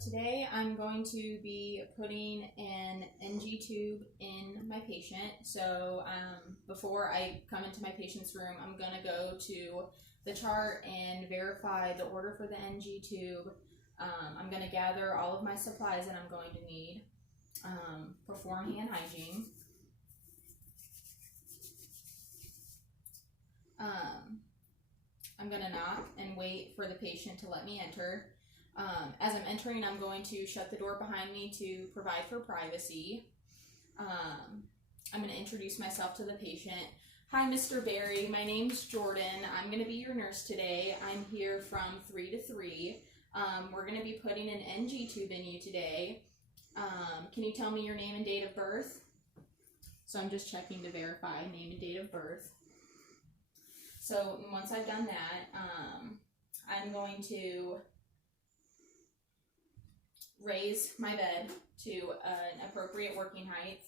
Today I'm going to be putting an NG tube in my patient. So before I come into my patient's room, I'm going to go to the chart and verify the order for the NG tube. I'm going to gather all of my supplies that I'm going to need, perform hand hygiene. I'm going to knock and wait for the patient to let me enter. As I'm entering, I'm going to shut the door behind me to provide for privacy. I'm going to introduce myself to the patient. Hi, Mr. Berry. My name's Jordan. I'm going to be your nurse today. I'm here from 3 to 3. We're going to be putting an NG tube in you today. Can you tell me your name and date of birth? So I'm just checking to verify name and date of birth. So once I've done that, I'm going to raise my bed to an appropriate working height.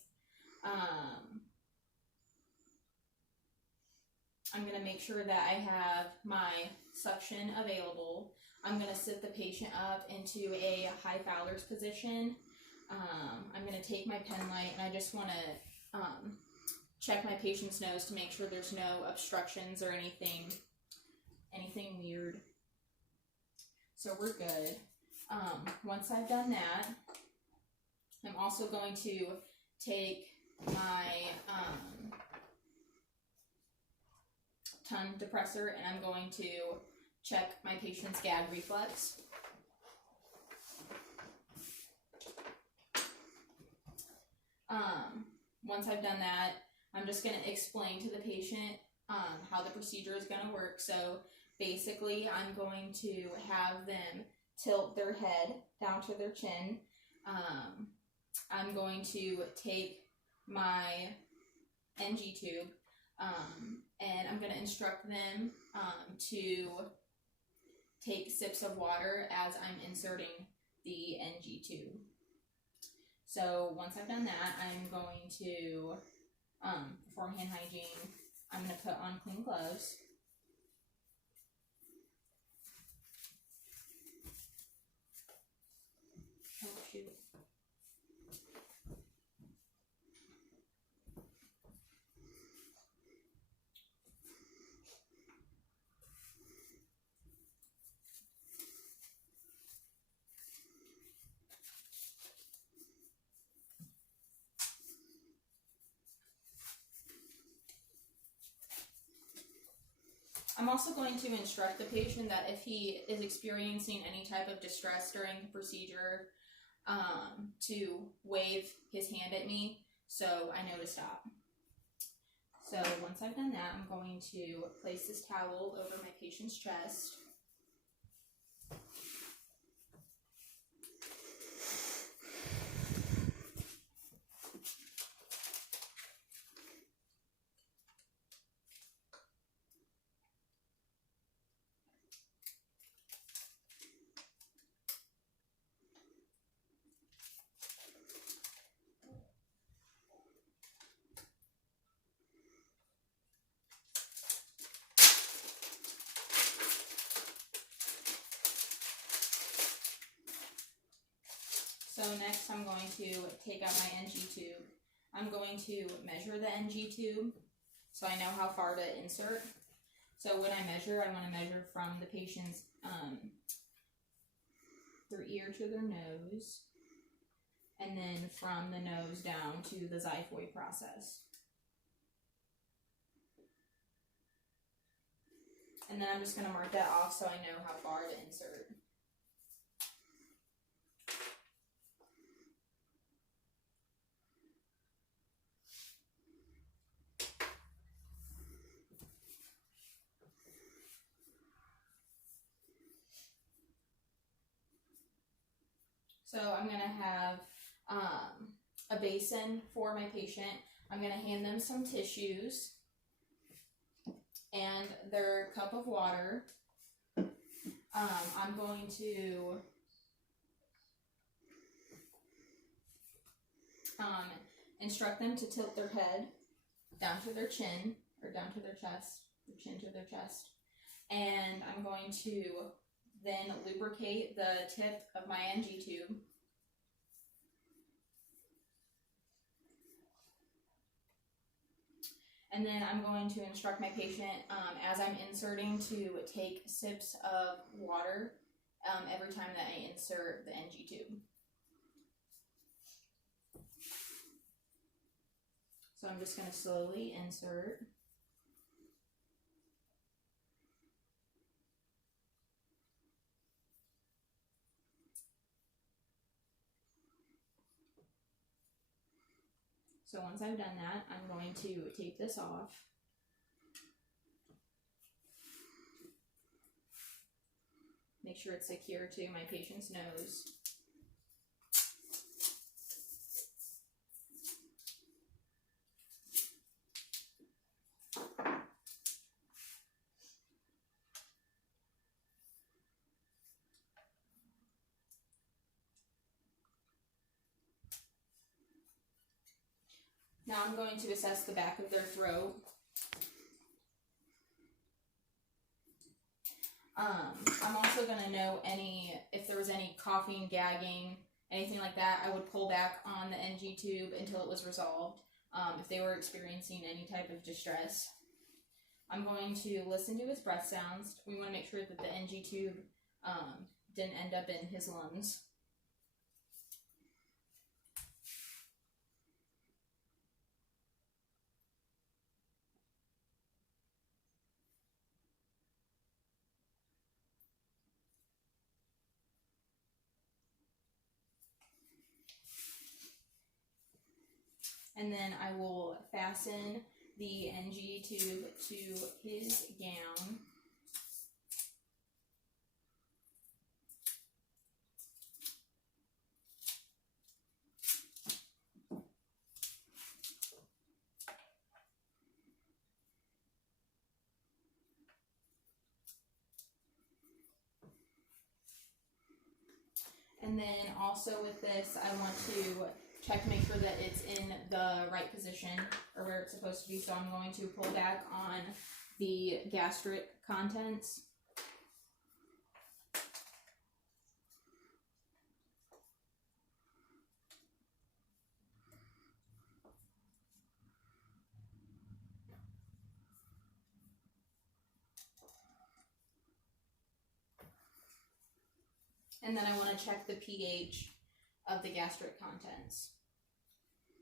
I'm going to make sure that I have my suction available. I'm going to sit the patient up into a high Fowler's position. I'm going to take my pen light and I just want to check my patient's nose to make sure there's no obstructions or anything weird. So we're good. Once I've done that, I'm also going to take my tongue depressor and I'm going to check my patient's gag reflex. Once I've done that, I'm just going to explain to the patient how the procedure is going to work. So basically, I'm going to have them tilt their head down to their chin. I'm going to take my NG tube and I'm going to instruct them to take sips of water as I'm inserting the NG tube. So once I've done that, I'm going to perform hand hygiene. I'm going to put on clean gloves. Oh, shoot. I'm also going to instruct the patient that if he is experiencing any type of distress during the procedure, to wave his hand at me so I know to stop. So once I've done that, I'm going to place this towel over my patient's chest. So next I'm going to take out my NG tube. I'm going to measure the NG tube so I know how far to insert. So when I measure, I want to measure from the patient's their ear to their nose, and then from the nose down to the xiphoid process. And then I'm just going to mark that off so I know how far to insert. So I'm going to have a basin for my patient. I'm going to hand them some tissues and their cup of water. I'm going to instruct them to tilt their head down to their chin, or down to their chest, their chin to their chest. And I'm going to then lubricate the tip of my NG tube. And then I'm going to instruct my patient as I'm inserting to take sips of water every time that I insert the NG tube. So I'm just going to slowly insert. So once I've done that, I'm going to tape this off. Make sure it's secure to my patient's nose. Now I'm going to assess the back of their throat. I'm also going to know if there was any coughing, gagging, anything like that. I would pull back on the NG tube until it was resolved, if they were experiencing any type of distress. I'm going to listen to his breath sounds. We want to make sure that the NG tube didn't end up in his lungs. And then I will fasten the NG tube to his gown. And then also with this, I want to check to make sure that it's in the right position or where it's supposed to be. So I'm going to pull back on the gastric contents. And then I want to check the pH of the gastric contents.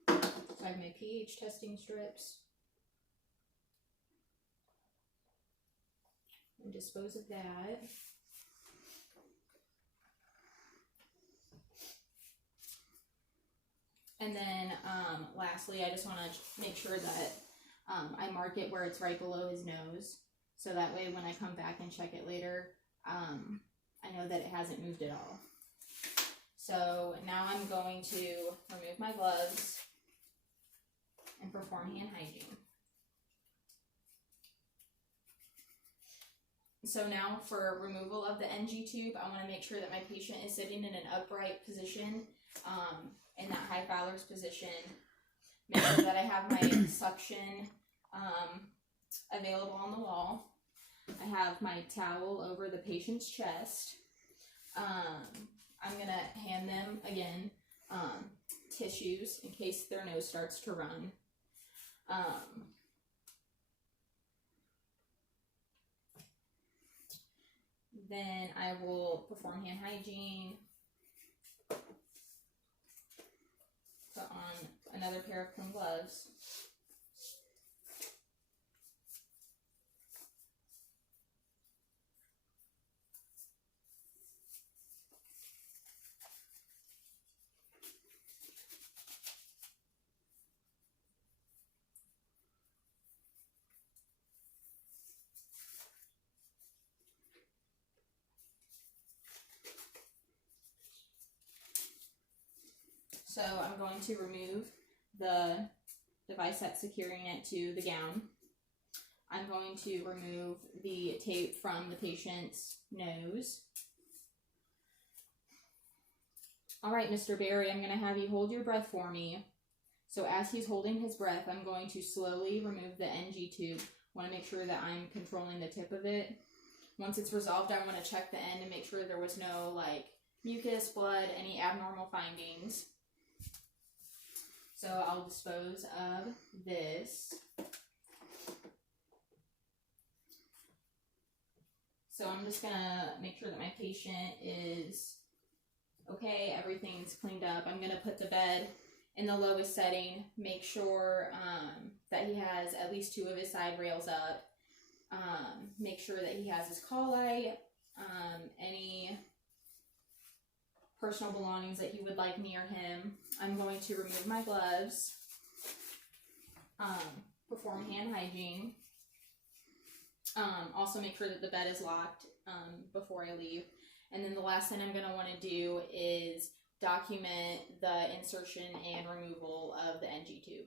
So I have my pH testing strips. And dispose of that. And then lastly, I just want to make sure that I mark it where it's right below his nose. So that way when I come back and check it later, I know that it hasn't moved at all. So now I'm going to remove my gloves and perform hand hygiene. So now for removal of the NG tube, I want to make sure that my patient is sitting in an upright position, in that high Fowler's position. Make sure that I have my suction available on the wall. I have my towel over the patient's chest. I'm going to hand them, again, tissues in case their nose starts to run. Then I will perform hand hygiene. Put on another pair of clean gloves. So I'm going to remove the device that's securing it to the gown. I'm going to remove the tape from the patient's nose. All right, Mr. Barry, I'm going to have you hold your breath for me. So as he's holding his breath, I'm going to slowly remove the NG tube. I want to make sure that I'm controlling the tip of it. once it's resolved, I want to check the end and make sure there was no like mucus, blood, any abnormal findings. So I'll dispose of this. So I'm just gonna make sure that my patient is okay, everything's cleaned up. I'm gonna put the bed in the lowest setting, make sure that he has at least 2 of his side rails up, make sure that he has his call light, any personal belongings that he would like near him. I'm going to remove my gloves, perform hand hygiene, also make sure that the bed is locked before I leave. And then the last thing I'm going to want to do is document the insertion and removal of the NG tube.